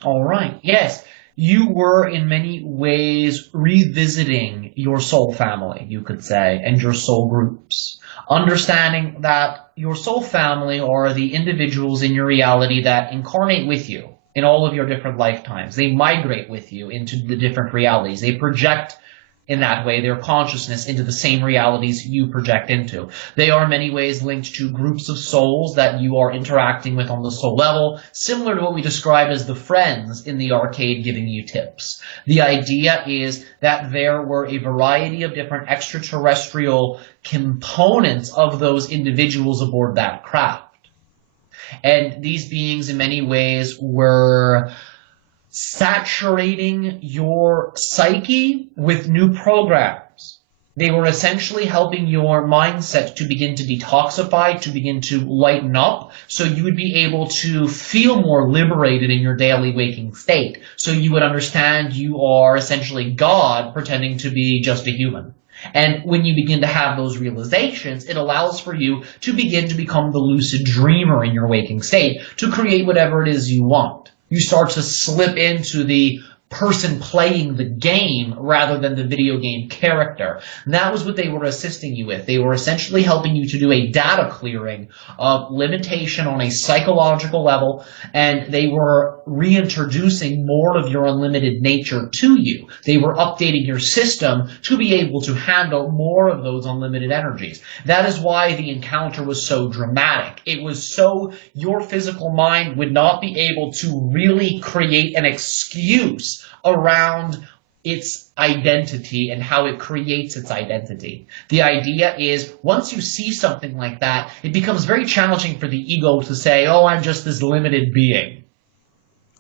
All right. Yes. You were in many ways revisiting your soul family, you could say, and your soul groups. Understanding that your soul family are the individuals in your reality that incarnate with you in all of your different lifetimes. They migrate with you into the different realities. They project in that way their consciousness into the same realities you project into. They are in many ways linked to groups of souls that you are interacting with on the soul level, similar to what we describe as the friends in the arcade giving you tips. The idea is that there were a variety of different extraterrestrial components of those individuals aboard that craft. And these beings in many ways were saturating your psyche with new programs. They were essentially helping your mindset to begin to detoxify, to begin to lighten up, so you would be able to feel more liberated in your daily waking state. So you would understand you are essentially God pretending to be just a human. And when you begin to have those realizations, it allows for you to begin to become the lucid dreamer in your waking state, to create whatever it is you want. You start to slip into the person playing the game rather than the video game character. And that was what they were assisting you with. They were essentially helping you to do a data clearing of limitation on a psychological level, and they were reintroducing more of your unlimited nature to you. They were updating your system to be able to handle more of those unlimited energies. That is why the encounter was so dramatic. It was so your physical mind would not be able to really create an excuse around its identity and how it creates its identity. The idea is once you see something like that, it becomes very challenging for the ego to say, oh, I'm just this limited being.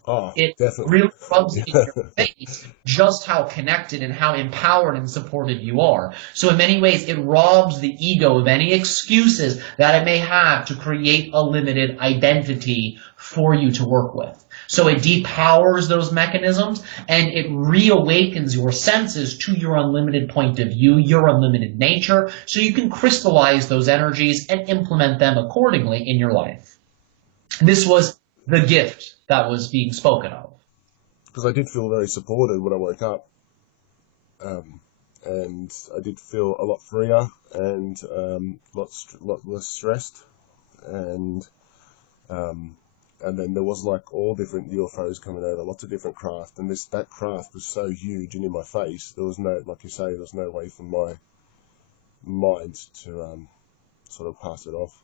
Oh, It definitely. really rubs in your face just how connected and how empowered and supported you are. So in many ways, it robs the ego of any excuses that it may have to create a limited identity for you to work with. So it depowers those mechanisms, and it reawakens your senses to your unlimited point of view, your unlimited nature, so you can crystallize those energies and implement them accordingly in your life. This was the gift that was being spoken of. Because I did feel very supported when I woke up, and I did feel a lot freer and lot less stressed, and then there was like all different UFOs coming over, lots of different craft, and that craft was so huge and in my face. There was no, like you say, there was no way for my mind to sort of pass it off,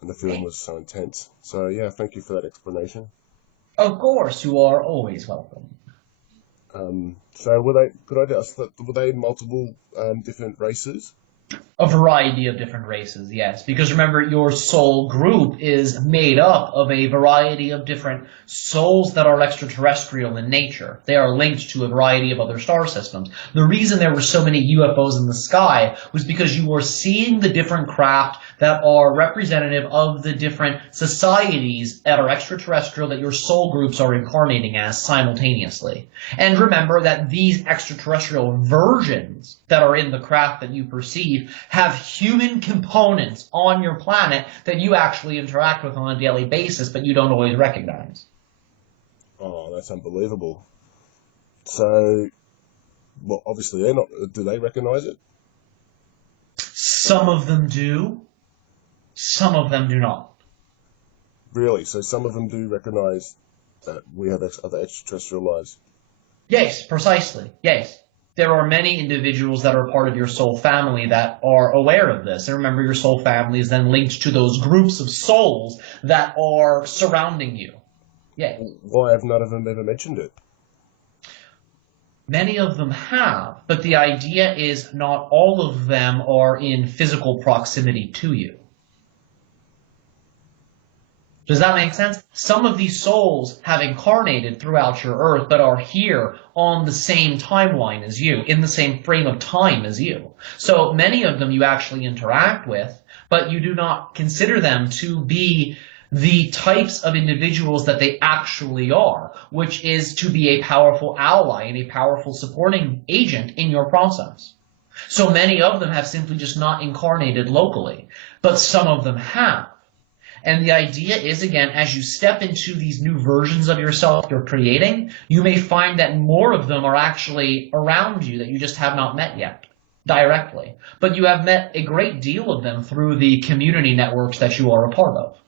and the feeling was so intense. So yeah, thank you for that explanation. Of course, you are always welcome. So could I ask that, were they multiple different races? A variety of different races, yes. Because remember, your soul group is made up of a variety of different souls that are extraterrestrial in nature. They are linked to a variety of other star systems. The reason there were so many UFOs in the sky was because you were seeing the different craft that are representative of the different societies that are extraterrestrial that your soul groups are incarnating as simultaneously. And remember that these extraterrestrial versions that are in the craft that you perceive have human components on your planet that you actually interact with on a daily basis, but you don't always recognize. Oh, that's unbelievable. So, well, obviously they're not. Do they recognize it? Some of them do. Some of them do not. Really? So some of them do recognize that we have other extraterrestrial lives? Yes, precisely. Yes. There are many individuals that are part of your soul family that are aware of this. And remember, your soul family is then linked to those groups of souls that are surrounding you. Yeah. Why have none of them ever mentioned it? Many of them have, but the idea is not all of them are in physical proximity to you. Does that make sense? Some of these souls have incarnated throughout your earth, but are here on the same timeline as you, in the same frame of time as you. So many of them you actually interact with, but you do not consider them to be the types of individuals that they actually are, which is to be a powerful ally and a powerful supporting agent in your process. So many of them have simply just not incarnated locally, but some of them have. And the idea is, again, as you step into these new versions of yourself you're creating, you may find that more of them are actually around you that you just have not met yet directly. But you have met a great deal of them through the community networks that you are a part of.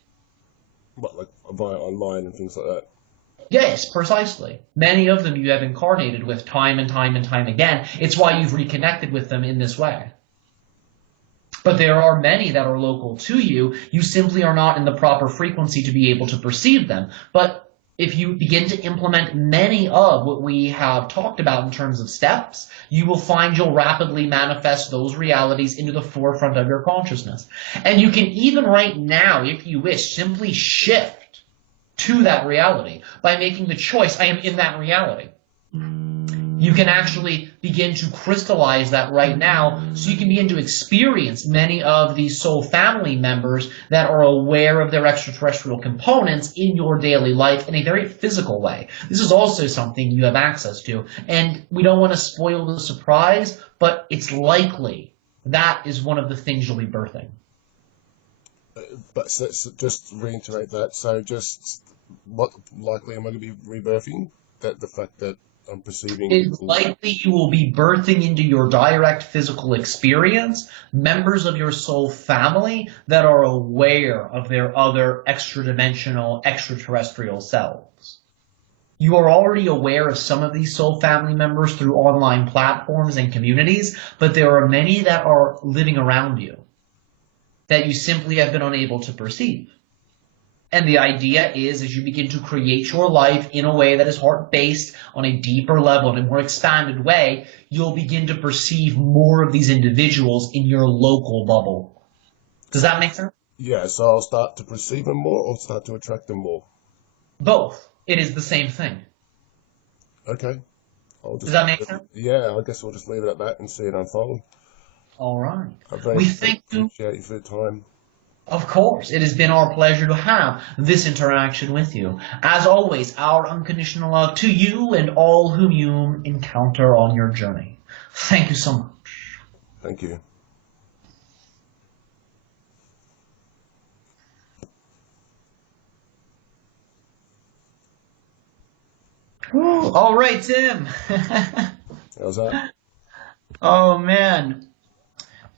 What, like via online and things like that? Yes, precisely. Many of them you have incarnated with time and time and time again. It's why you've reconnected with them in this way. But there are many that are local to you. You simply are not in the proper frequency to be able to perceive them. But if you begin to implement many of what we have talked about in terms of steps, you will find you'll rapidly manifest those realities into the forefront of your consciousness. And you can even right now, if you wish, simply shift to that reality by making the choice, I am in that reality. You can actually begin to crystallize that right now, so you can begin to experience many of these soul family members that are aware of their extraterrestrial components in your daily life in a very physical way. This is also something you have access to, and we don't want to spoil the surprise, but it's likely that is one of the things you'll be birthing. But so just reiterate that. So just what likely am I going to be rebirthing? That the fact that I'm perceiving. It's likely you will be birthing into your direct physical experience members of your soul family that are aware of their other extra-dimensional, extraterrestrial selves. You are already aware of some of these soul family members through online platforms and communities, but there are many that are living around you that you simply have been unable to perceive. And the idea is, as you begin to create your life in a way that is heart-based on a deeper level, in a more expanded way, you'll begin to perceive more of these individuals in your local bubble. Does that make sense? Yeah, so I'll start to perceive them more or start to attract them more? Both. It is the same thing. Okay. Does that make sense? Yeah, I guess we'll just leave it at that and see it unfold. All right. We thank you. Appreciate you for your time. Of course, it has been our pleasure to have this interaction with you. As always, our unconditional love to you and all whom you encounter on your journey. Thank you so much. Thank you. All right, Tim. How's that? Oh, man.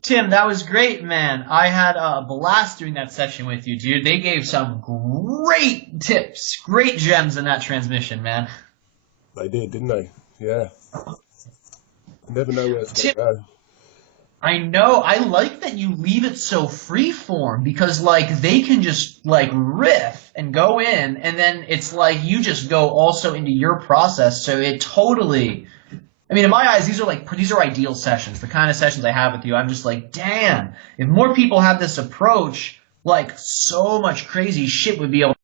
Tim, that was great, man. I had a blast doing that session with you, dude. They gave some great tips, great gems in that transmission, man. They did, didn't they? Yeah. Never know where it's going to go. I know. I like that you leave it so freeform because, like, they can just, like, riff and go in, and then it's like you just go also into your process. So it totally... I mean, in my eyes, these are ideal sessions. The kind of sessions I have with you, I'm just like, damn, if more people had this approach, like, so much crazy shit would be able